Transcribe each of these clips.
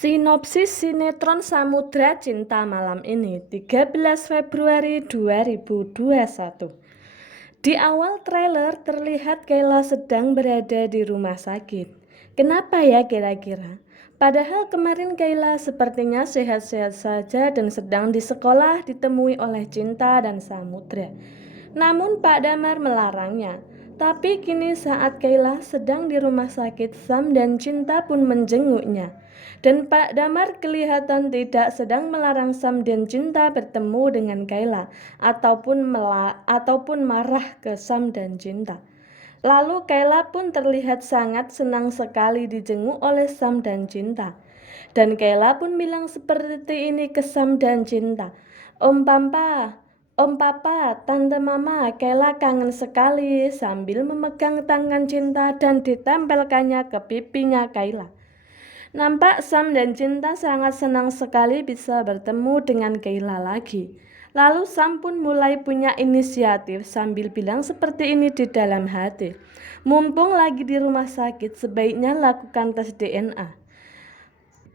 Sinopsis sinetron Samudra Cinta malam ini 13 Februari 2021. Di awal trailer terlihat Kayla sedang berada di rumah sakit. Kenapa ya kira-kira? Padahal kemarin Kayla sepertinya sehat-sehat saja dan sedang di sekolah ditemui oleh Cinta dan Samudra. Namun Pak Damar melarangnya. Tapi kini saat Kayla sedang di rumah sakit, Sam dan Cinta pun menjenguknya. Dan Pak Damar kelihatan tidak sedang melarang Sam dan Cinta bertemu dengan Kayla ataupun marah ke Sam dan Cinta. Lalu Kayla pun terlihat sangat senang sekali dijenguk oleh Sam dan Cinta. Dan Kayla pun bilang seperti ini ke Sam dan Cinta. Om Papa, Tante Mama, Kayla kangen sekali, sambil memegang tangan Cinta dan ditempelkannya ke pipinya Kayla. Nampak Sam dan Cinta sangat senang sekali bisa bertemu dengan Kayla lagi. Lalu Sam pun mulai punya inisiatif sambil bilang seperti ini di dalam hati. Mumpung lagi di rumah sakit, sebaiknya lakukan tes DNA.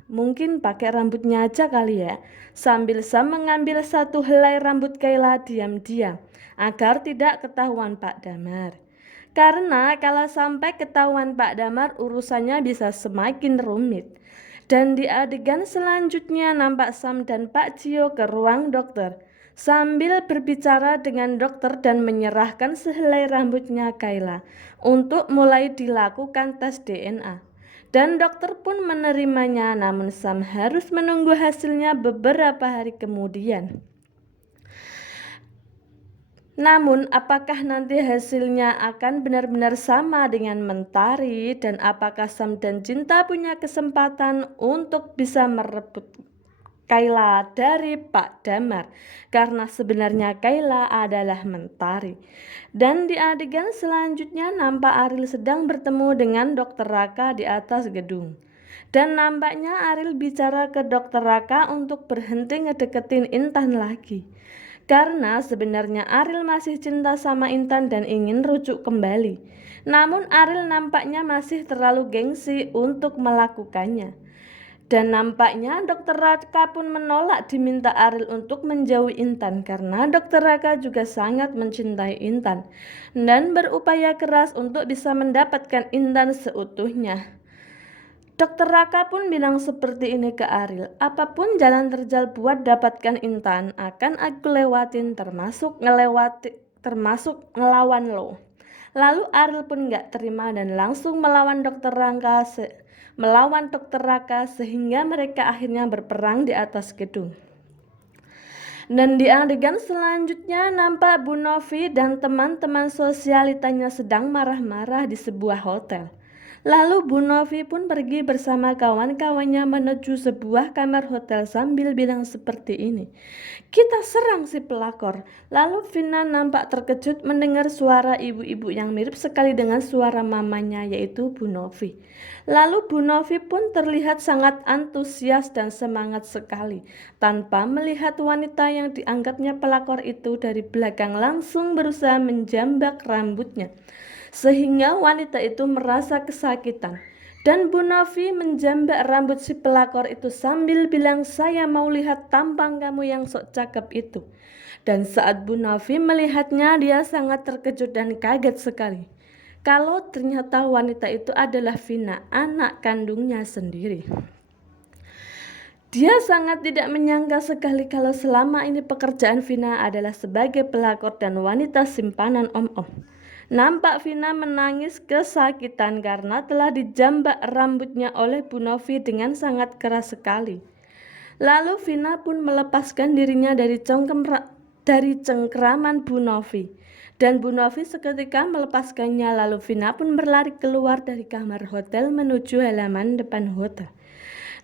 Mungkin pakai rambutnya aja kali ya. Sambil Sam mengambil satu helai rambut Kayla diam-diam agar tidak ketahuan Pak Damar. Karena kalau sampai ketahuan Pak Damar urusannya bisa semakin rumit. Dan di adegan selanjutnya nampak Sam dan Pak Cio ke ruang dokter sambil berbicara dengan dokter dan menyerahkan sehelai rambutnya Kayla untuk mulai dilakukan tes DNA. Dan dokter pun menerimanya, namun Sam harus menunggu hasilnya beberapa hari kemudian. Namun, apakah nanti hasilnya akan benar-benar sama dengan Mentari, dan apakah Sam dan Cinta punya kesempatan untuk bisa merebut Kayla dari Pak Damar, karena sebenarnya Kayla adalah Mentari. Dan di adegan selanjutnya nampak Ariel sedang bertemu dengan Dokter Raka di atas gedung. Dan nampaknya Ariel bicara ke Dokter Raka untuk berhenti ngedeketin Intan lagi. Karena sebenarnya Ariel masih cinta sama Intan dan ingin rujuk kembali. Namun Ariel nampaknya masih terlalu gengsi untuk melakukannya. Dan nampaknya Dokter Raka pun menolak diminta Ariel untuk menjauhi Intan karena Dokter Raka juga sangat mencintai Intan dan berupaya keras untuk bisa mendapatkan Intan seutuhnya. Dokter Raka pun bilang seperti ini ke Ariel, apapun jalan terjal buat dapatkan Intan akan aku lewatin termasuk ngelawan lo. Lalu Ariel pun gak terima dan langsung melawan Dokter Raka sehingga mereka akhirnya berperang di atas gedung. Dan di adegan selanjutnya nampak Bu Novi dan teman-teman sosialitanya sedang marah-marah di sebuah hotel. Lalu Bu Novi pun pergi bersama kawan-kawannya menuju sebuah kamar hotel sambil bilang seperti ini. Kita serang si pelakor. Lalu Vina nampak terkejut mendengar suara ibu-ibu yang mirip sekali dengan suara mamanya, yaitu Bu Novi. Lalu Bu Novi pun terlihat sangat antusias dan semangat sekali. Tanpa melihat wanita yang dianggapnya pelakor itu dari belakang langsung berusaha menjambak rambutnya. Sehingga wanita itu merasa kesakitan. Dan Bu Novi menjambak rambut si pelakor itu sambil bilang, saya mau lihat tampang kamu yang sok cakep itu. Dan saat Bu Novi melihatnya, dia sangat terkejut dan kaget sekali. Kalau ternyata wanita itu adalah Vina, anak kandungnya sendiri. Dia sangat tidak menyangka sekali kalau selama ini pekerjaan Vina adalah sebagai pelakor dan wanita simpanan Om-Om. Nampak Vina menangis kesakitan karena telah dijambak rambutnya oleh Bu Novi dengan sangat keras sekali. Lalu Vina pun melepaskan dirinya dari cengkeraman Bu Novi. Dan Bu Novi seketika melepaskannya, lalu Vina pun berlari keluar dari kamar hotel menuju halaman depan hotel.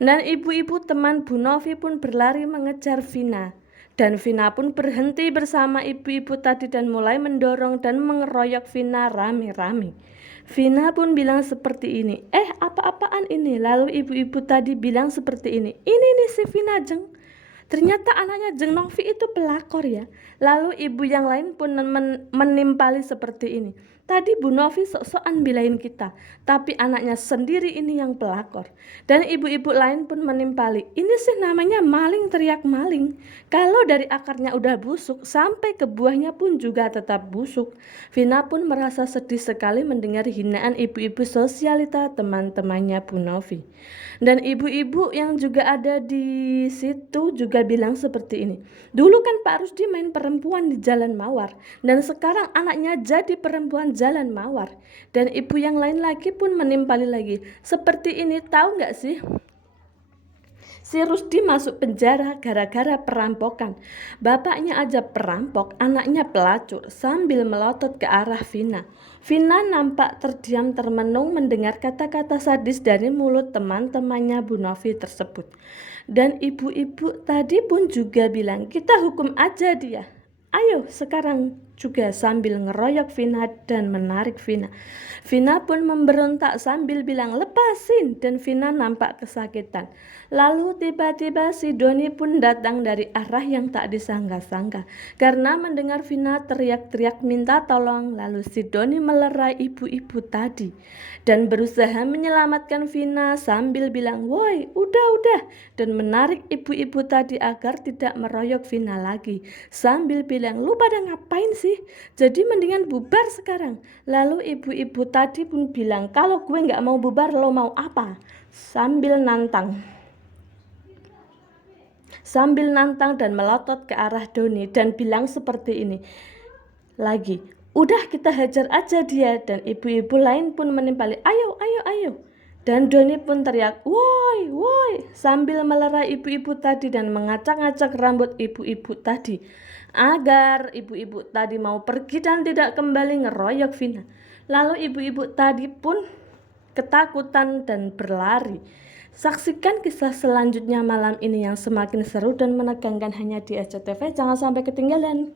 Dan ibu-ibu teman Bu Novi pun berlari mengejar Vina. Dan Vina pun berhenti bersama ibu-ibu tadi dan mulai mendorong dan mengeroyok Vina rame-rame. Vina pun bilang seperti ini, apa-apaan ini? Lalu ibu-ibu tadi bilang seperti ini nih si Vina jeng. Ternyata anaknya Jeng Novi itu pelakor ya. Lalu ibu yang lain pun menimpali seperti ini. Tadi Bu Novi sok-sokan bilain kita, tapi anaknya sendiri ini yang pelakor. Dan ibu-ibu lain pun menimpali, ini sih namanya maling teriak maling. Kalau dari akarnya udah busuk, sampai ke buahnya pun juga tetap busuk. Vina pun merasa sedih sekali mendengar hinaan ibu-ibu sosialita teman-temannya Bu Novi. Dan ibu-ibu yang juga ada di situ juga bilang seperti ini. Dulu kan Pak Rusdi main perempuan di Jalan Mawar, dan sekarang anaknya jadi perempuan Jalan Mawar. Dan ibu yang lain lagi pun menimpali lagi. Seperti ini, tahu nggak sih? Si Rusdi masuk penjara gara-gara perampokan. Bapaknya aja perampok, anaknya pelacur, sambil melotot ke arah Vina. Vina nampak terdiam termenung mendengar kata-kata sadis dari mulut teman-temannya Bu Novi tersebut. Dan ibu-ibu tadi pun juga bilang, kita hukum aja dia. Ayo sekarang juga, sambil ngeroyok Vina dan menarik Vina. Vina pun memberontak sambil bilang lepasin, dan Vina nampak kesakitan. Lalu tiba-tiba si Doni pun datang dari arah yang tak disangka-sangka. Karena mendengar Vina teriak-teriak minta tolong, lalu si Doni melerai ibu-ibu tadi dan berusaha menyelamatkan Vina sambil bilang, woi udah, dan menarik ibu-ibu tadi agar tidak meroyok Vina lagi, sambil bilang, lu pada ngapain sih? Jadi mendingan bubar sekarang. Lalu ibu-ibu tadi pun bilang, kalau gue nggak mau bubar, lo mau apa? Sambil nantang dan melotot ke arah Doni dan bilang seperti ini lagi, udah kita hajar aja dia. Dan ibu-ibu lain pun menimpali, ayo. Dan Doni pun teriak, woi, sambil melerai ibu-ibu tadi dan mengacak-ngacak rambut ibu-ibu tadi agar ibu-ibu tadi mau pergi dan tidak kembali ngeroyok Vina. Lalu ibu-ibu tadi pun ketakutan dan berlari. Saksikan kisah selanjutnya malam ini yang semakin seru dan menegangkan hanya di SCTV. Jangan sampai ketinggalan.